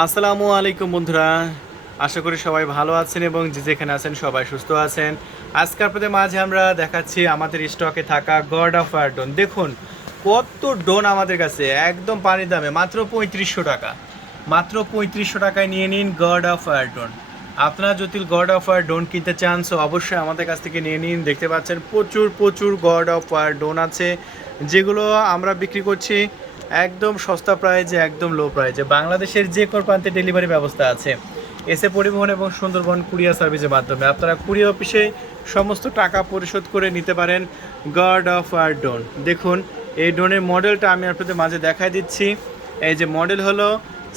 আসসালামু আলাইকুম বন্ধুরা, আশা করি সবাই ভালো আছেন এবং যে যেখানে আছেন সবাই সুস্থ আছেন। আজকে আপনাদের মাঝে আমরা দেখাচ্ছি আমাদের স্টকে থাকা গড অফ ওয়ার ড্রোন। দেখুন কত ড্রোন আমাদের কাছে একদম পানির দামে, মাত্র 3500 টাকা। মাত্র 3500 টাকায় নিয়ে নিন গড অফ ওয়ার ড্রোন। আপনারা যদি গড অফ ওয়ার ড্রোন কিনতে চান সো অবশ্যই আমাদের কাছ থেকে নিয়ে নিন। দেখতে পাচ্ছেন প্রচুর প্রচুর গড অফ ওয়ার ড্রোন আছে, যেগুলো আমরা বিক্রি করছি একদম সস্তা প্রাইজে, একদম লো প্রাইজে। বাংলাদেশের যে কোনো প্রান্তে ডেলিভারি ব্যবস্থা আছে, এসে পরিবহন এবং সুন্দরবন কুরিয়ার সার্ভিসের মাধ্যমে আপনারা কুরিয়ার অফিসে সমস্ত টাকা পরিশোধ করে নিতে পারেন গড অফ আর ড্রোন। দেখুন এই ড্রোনের মডেলটা আমি আপনাদের মাঝে দেখাই দিচ্ছি। এই যে মডেল হলো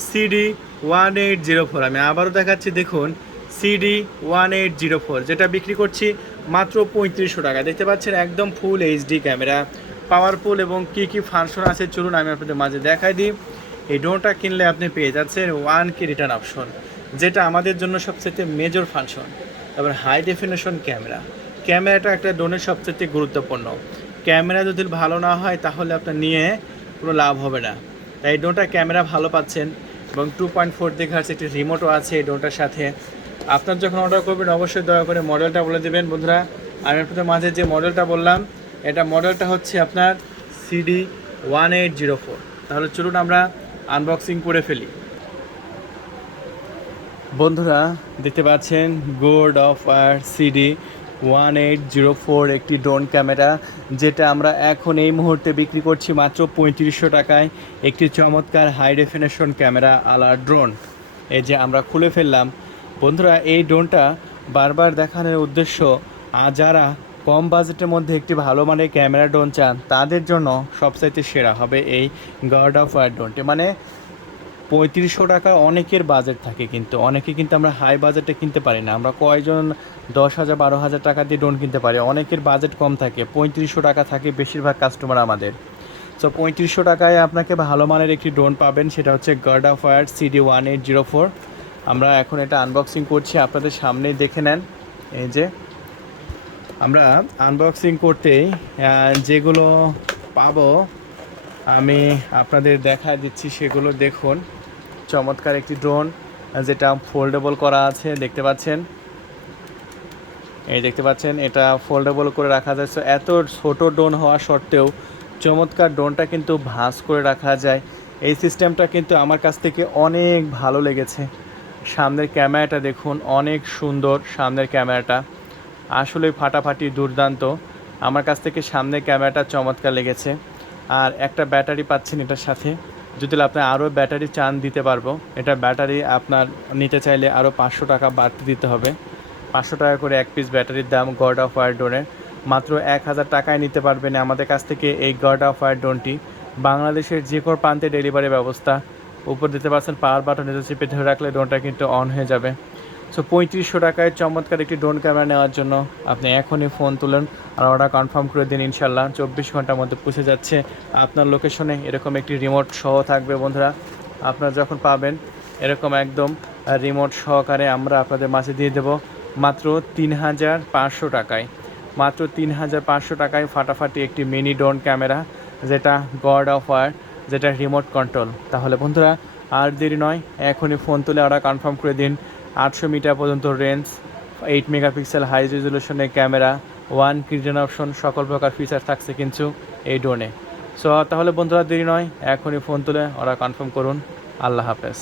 CD1804। আমি আবারও দেখাচ্ছি, দেখুন CD1804, যেটা বিক্রি করছি মাত্র 3500 টাকা। দেখতে পাচ্ছেন একদম ফুল এইচডি ক্যামেরা, পাওয়ারফুল এবং কী ফাংশন আছে চলুন আমি আপনাদের মাঝে দেখাই দিই। এই ড্রোনটা কিনলে আপনি পেয়ে যাচ্ছেন 1K রিটার্ন অপশন, যেটা আমাদের জন্য সবচেয়ে মেজর ফাংশন। তারপর হাই ডেফিনেশন ক্যামেরা, ক্যামেরাটা একটা ড্রোনের সবচেয়ে গুরুত্বপূর্ণ। ক্যামেরা যদি ভালো না হয় তাহলে আপনার নিয়ে কোনো লাভ হবে না। তাই এই ড্রোনটা ক্যামেরা ভালো পাচ্ছেন এবং 2.4 GHz একটি রিমোটও আছে এই ড্রোনটার সাথে। আপনার যখন অর্ডার করবেন অবশ্যই দয়া করে মডেলটা বলে দেবেন বন্ধুরা। আমি আপনাদের মাঝে যে মডেলটা বললাম, এটা মডেলটা হচ্ছে আপনার CD1804। তাহলে চলুন আমরা আনবক্সিং করে ফেলি। বন্ধুরা দেখতে পাচ্ছেন গড অফ আর CD1804 একটি ড্রোন ক্যামেরা, যেটা আমরা এখন এই মুহূর্তে বিক্রি করছি মাত্র 3500 টাকায়। একটি চমৎকার হাই ডেফিনেশন ক্যামেরা আলা ড্রোন। এই যে আমরা খুলে ফেললাম। বন্ধুরা এই ড্রোনটা বারবার দেখানোর উদ্দেশ্য, যারা কম বাজেটের মধ্যে একটি ভালো মানের ক্যামেরা ড্রোন চান তাদের জন্য সবচাইতে সেরা হবে এই গড অফ ওয়ার ড্রোনটি। মানে 3500 টাকা অনেকের বাজেট থাকে, কিন্তু অনেকে কিন্তু আমরা হাই বাজেটে কিনতে পারি না। আমরা কয়জন 10,000 12,000 টাকা দিয়ে ড্রোন কিনতে পারি, অনেকের বাজেট কম থাকে। 3500 টাকা থাকে বেশিরভাগ কাস্টমার আমাদের। সো 3500 টাকায় আপনাকে ভালো মানের একটি ড্রোন পাবেন, সেটা হচ্ছে গড অফ ওয়ার CD1804। আমরা এখন এটা আনবক্সিং করছি, আপনাদের সামনেই দেখে নেন। এই যে আমরা আনবক্সিং করতেই যেগুলো পাবো আমি আপনাদের দেখা দিচ্ছি, সেগুলো দেখুন। চমৎকার একটি ড্রোন, যেটা ফোল্ডেবল করা আছে, দেখতে পাচ্ছেন। এই দেখতে পাচ্ছেন এটা ফোল্ডেবল করে রাখা যায়। সো এত ছোট ড্রোন হওয়া সত্ত্বেও চমৎকার ড্রোনটা কিন্তু ভাঁজ করে রাখা যায়। এই সিস্টেমটা কিন্তু আমার কাছ থেকে অনেক ভালো লেগেছে। সামনের ক্যামেরাটা দেখুন, অনেক সুন্দর সামনের ক্যামেরাটা, আসলে ফাটাফাটি দুর্দান্ত। আমার কাছ থেকে সামনের ক্যামেরাটা চমৎকার লেগেছে। আর একটা ব্যাটারি পাচ্ছেন এটার সাথে, যদি আপনি আরও ব্যাটারি চান দিতে পারবো। এটা ব্যাটারি আপনার নিতে চাইলে আরও 500 টাকা বাড়তি দিতে হবে। 500 টাকা করে এক পিস ব্যাটারির দাম গড অফ ওয়ার ড্রোনের। মাত্র 1000 টাকায় নিতে পারবেন আমাদের কাছ থেকে এই গড অফ ওয়ার ড্রোনটি। বাংলাদেশের যে কোনো প্রান্তে ডেলিভারি ব্যবস্থা। উপর দিতে পারছেন পাওয়ার বাটন, এটা চেপে ধরে রাখলে ড্রোনটা কিন্তু অন হয়ে যাবে। সো 3500 টাকায় চমৎকার একটি ড্রোন ক্যামেরা নেওয়ার জন্য আপনি এখনই ফোন তুলেন আর অর্ডার কনফার্ম করে দিন। ইনশাল্লাহ 24 ঘন্টার মধ্যে পৌঁছে যাচ্ছে আপনার লোকেশনে। এরকম একটি রিমোট সহ থাকবে বন্ধুরা। আপনারা যখন পাবেন এরকম একদম রিমোট সহকারে আমরা আপনাদের মাঝে দিয়ে দেবো মাত্র 3500 টাকায়। মাত্র 3500 টাকায় ফাটাফাটি একটি মিনি ড্রোন ক্যামেরা, যেটা গড অফ ওয়ার, যেটা রিমোট কন্ট্রোল। তাহলে বন্ধুরা আর দেরি নয়, এখনই ফোন তুলে অর্ডার কনফার্ম করে দিন। 800 মিটার পর্যন্ত রেঞ্জ, 8 মেগাপিক্সেল হাই রেজলিউশনের ক্যামেরা, 1K রিটার্ন অপশন, সকল প্রকার ফিচার থাকছে কিন্তু এই ড্রোনে। সো তাহলে বন্ধুরা দেরি নয়, এখনই ফোন তুলে অর্ডার কনফার্ম করুন। আল্লাহ হাফেজ।